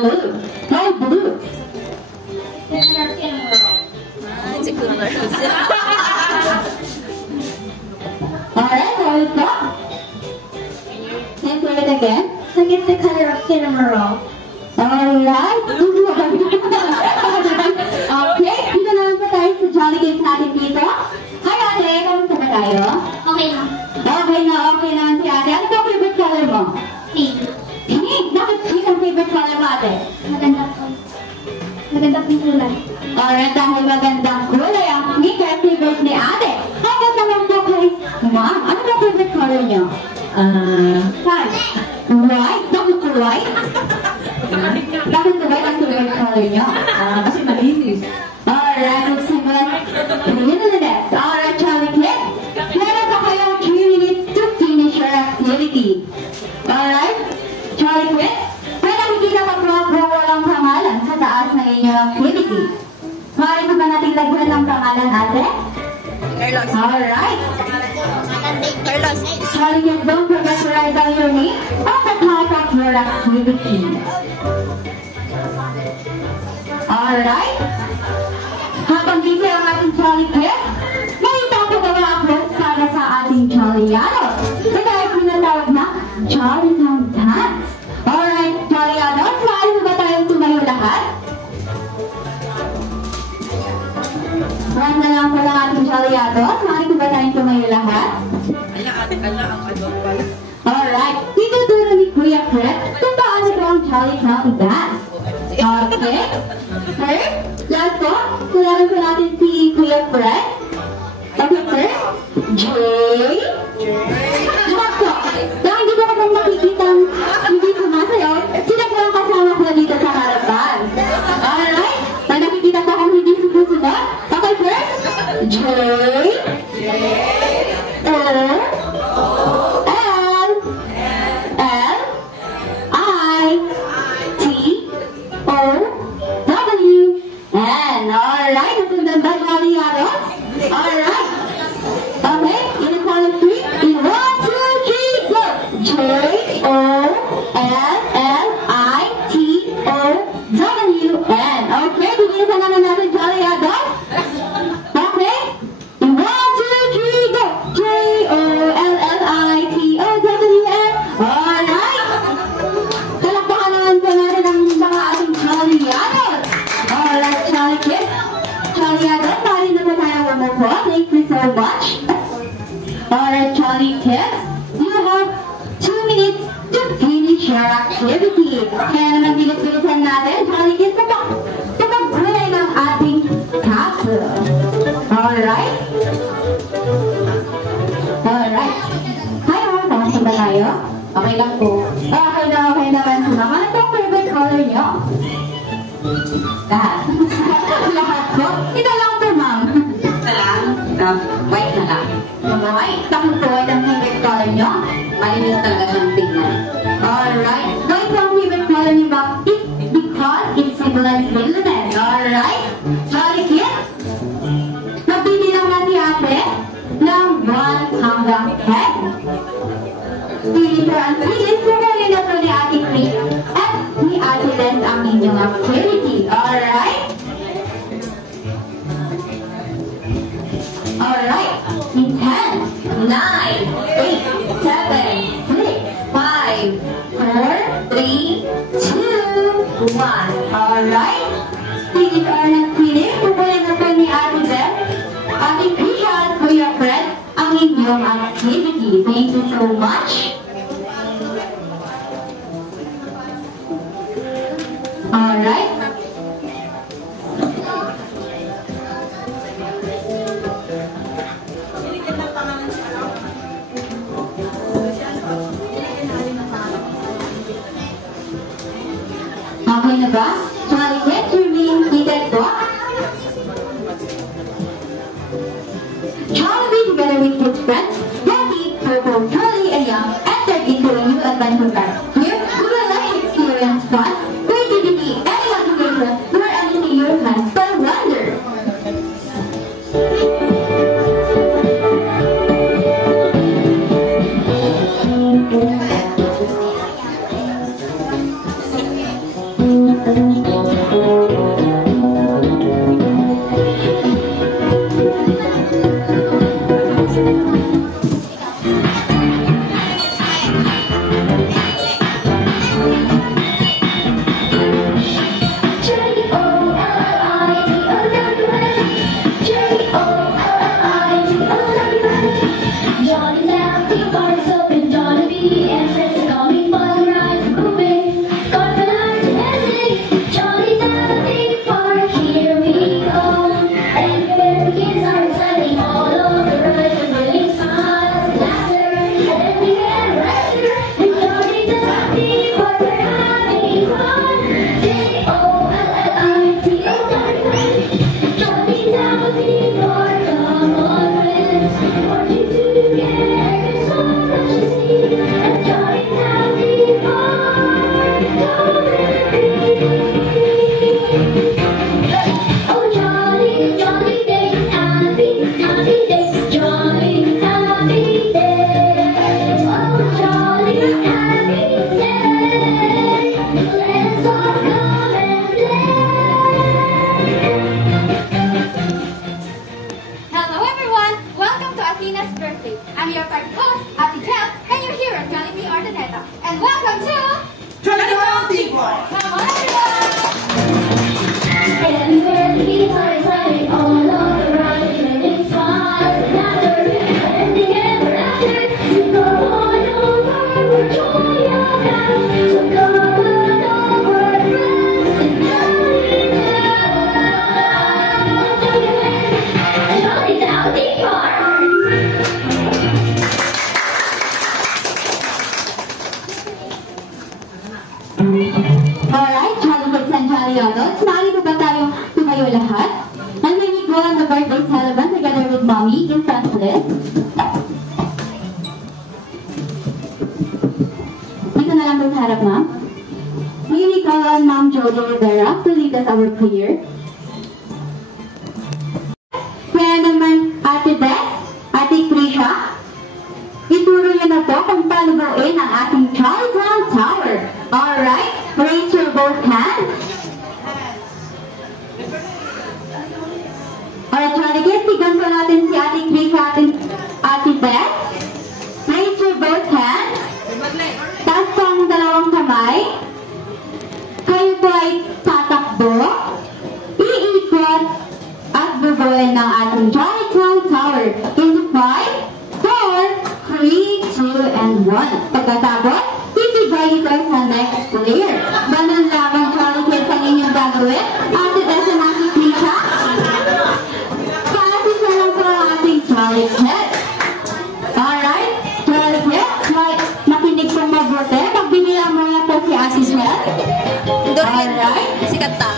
blue. Light blue. 이제 그런 걸 하지. Alright, there we go. Can you say it again? I get the color of Kiramaro. Alright. Okay, dito naman po tayo sa Jolly Games natin dito. Hi ate, kamusta ba tayo? Okay lang. Okay naman si ate. Ano ba favorite color mo? Pink. Pink? Bakit pink ang favorite color mo ate? Maganda po. Maganda po yung kulay. Alright, dahil magandang kulay ang pink ang favorite ni ate. How about naman po kay ma'am? Ano ba favorite color niyo? White. White? Bakit po white? Bakit po white ang favorite color niyo? Kasi malinis. Alright, magsimulan. Tingnan na next. Alright, Charlie Kids. Meron pa kayong 3 minutes to finish your activity. Alright, Charlie Kids. May nakikita pa po kung walang pangalan sa taas ng inyong activity. Maaari ko ba natin lagyan ng pangalan ate? Carlos. Alright. Carlos. Charlie Kids, don't forget to write down your name at the top of your activity. Alright. Habang dito ang ating Jolly Kids, may ipapagawa ako para sa ating Jollyano. Ito ay pinatawag na Jolly Town Dance. Alright, Jollyano, maaari mo ba tayong tumayo lahat? One na lang pala ang ating Jollyano. Maaari mo ba tayong tumayo lahat? Alright, tinuturo ni Kuya Fred kung paano ito ang Jolly Town Dance. Okay? First, last po, kailangan ko natin si Kuya Fred. Okay, first, J. Last po, dahil hindi ko naman makikita hindi sumasayaw, sila po ang kasama ko dito sa harapan. Alright? Pag nakikita ko kung hindi sumusunod, okay, first, J. O. Alright, nasundan ba Jollyano? Alright. Okay, in a count of 3, in 1, 2, 3, go! Jollyton. Okay, bilisan naman natin Jollyano. Okay, in 1, 2, 3, go! Jolliton. Alright. Talakpakan naman po natin ang mga ating Jollyano. Alright, Jolly Kids. Jollyano, pari na ba tayo mo? Thank you so much. Alright, Jolly Kids. You have 2 minutes to finish your activity. Kaya naman bilis-bilisan natin, Jolly Kids, sa paggulay ng ating castle. Alright? Alright. Hi, all. Kamusta ba tayo? Okay lang po. Okay naman po naman. Ano ang favorite color niyo? Lahat. Lahat po? Ito lang po, ma'am. Isa lang. White na lang. White. Bakit po white ang favorite color niyo? Malinis talaga siyang tignan. Alright. White po ang favorite color niyo ba? Because it symbolizes wilderness. Alright? Jolly Kids? Magbibilang na si ate ng 1 hanggang 10. Pilituran please, sumali na po ni Ate Chris at ni Ate Les ang inyong activity. Alright? Alright. In 10, 9, 8, 7, 6, 5, 4, 3, 2, 1. Alright? Pilituran ng Philip, sumali na po ni Ate Les, Ate Chris at Kuya Fred ang inyong activity. Thank you so much. Alright. Okay na ba? Jolly Kids, remain seated po. Jolly together with his friends, Happy, Purple, Charlie, and Young entered into a new adventure path. Here, you will like to experience fun, creativity, and imagination where anything your hands can wander. Tina's birthday. I'm your party host, Ate Jel, and you're here at Jollibee Ordineta. And welcome to Come on, Alright, Jolly Kids and Jolly Adults, narito ba tayong tumayo lahat? And when we go on the birthday celebrant together with Mommy in front, please. Dito na lang po sa harap, ma'am. May we call on Ma'am Jody Rivera to lead us our prayer. Kaya naman, Ate Beth, Ate Krisha, ituro niyo na po kung paano buuin ang ating Charlestown Tower. Alright, raise your both hands. Alright, Charlie Kids, tignan po natin si Ate Krisha at Ate Beth. Raise your both hands. Taas po ang dalawang kamay. Kayo po ay tatakbo, iikot, at bubuuin ng ating Charlestown Tower. In 5, 4, 3, 2, and 1. Pagkatapos, ibigay ito sa next player. Ganun lamang, Charlie Kids, ang inyong gagawin. Ate Beth and Ate Krisha, paasisa lang po ang ating Charlie Kids. Alright, Charlie Kids, makinig pong mabuti. Pagbibilang mo na po si Ate Beth. Alright. Sikat ta.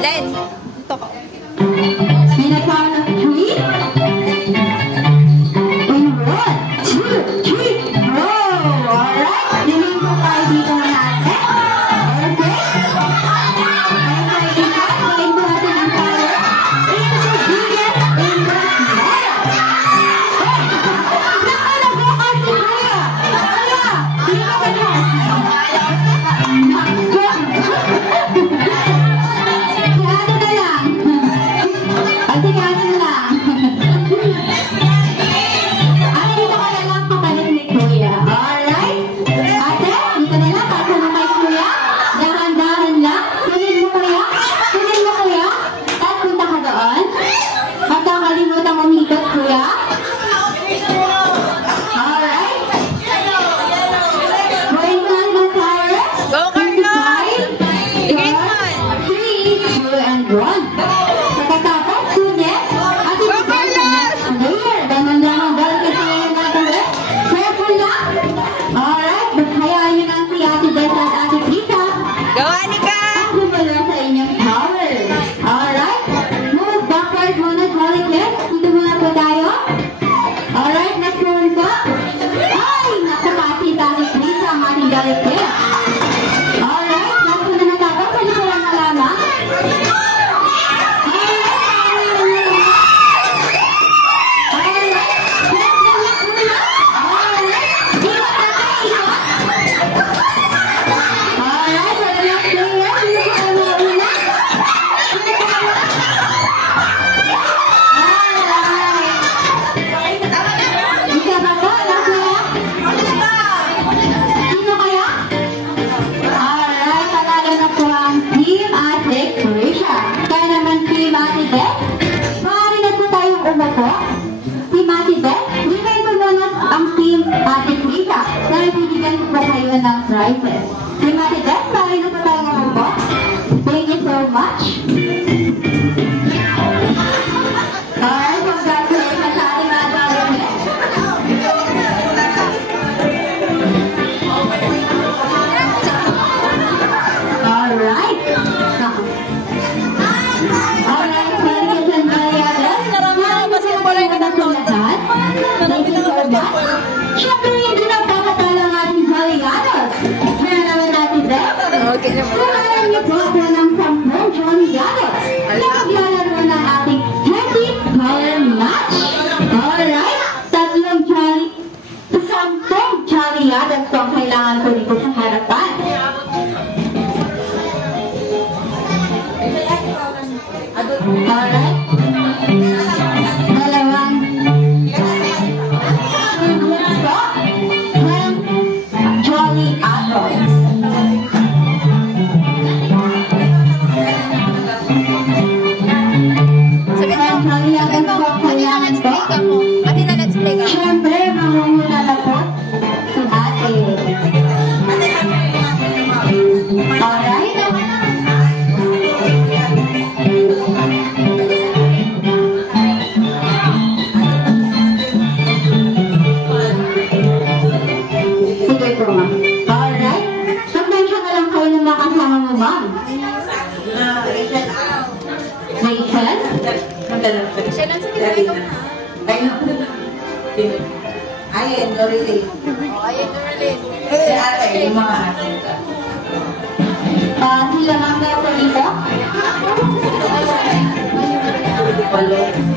Len, ito ko. May nag-count of 3. And 1, 2, 3, go! Alright, dilim po tayo dito na natin. Okay? Okay, kita. Galing po natin ang power. Into biggest, in the small. Nakalago kasi kaya. Kaya, dito ka na. Kaya na lang. Ate, kaya na lang. Ate, dito ka na lang papalit ni Kuya. Alright? Ate, dito na lang. Pasa na kay Kuya. Dahan-dahan lang. Kunin mo Kuya. Kunin mo Kuya. At punta ka doon. At kakalimutan mong hikot Kuya. Alright? Going on the tower. Go, Carlos! Again, 3, 2, and 1. Pagkatapos, sulit. At ibigay sa next player. Ganun lang ang ball kasi ngayon natin ulit. Careful lang. Alright, hayaan nyo lang si Ate Beth at Ate Krisha. Go, Anika! At bumalo sa inyong tower. Alright, move backward muna, Jolly Kids. Dito muna po tayo. Alright, next one po. Ay, nakapati sa Ate Krisha ang ating Jolly Kids. Alright, last na natapos. Palikuran na lamang. Sino kaya? Alright, panalo na po ang Team Ate Krisha. Kaya naman Team Ate Beth, maaari na po tayong umupo. Team Ate Beth, remind ko muna ang Team Ate Krisha na ibibigyan ko po kayo ng prizes. Team Ate Beth, maaari na po tayong umupo. Thank you so much. Alright, congratulations sa ating mga Jolly Kids. Alright. Alright, Jolly Kids and Jolly Adults. Thank you so much. Siyempre, hindi na pakatala ang ating Jolly Adults. Kaya naman natin, Beth. Okay naman. Kailangan niyo po ako ng 10 Jolly Adults. ka mo. Ate na, let's play ka. Siyempre, mamumuna na po si ate. Alright? Sige po, ma'am. Alright? Pagmensya na lang kayo ng mga kasama mo, ma'am. Rachel? Siya lang sa tinawin ko. Ayun, Dorothy. Oh, ayun, Dorlin. Si ate, yung mga ate. Sila ma'am na po dito? Walo.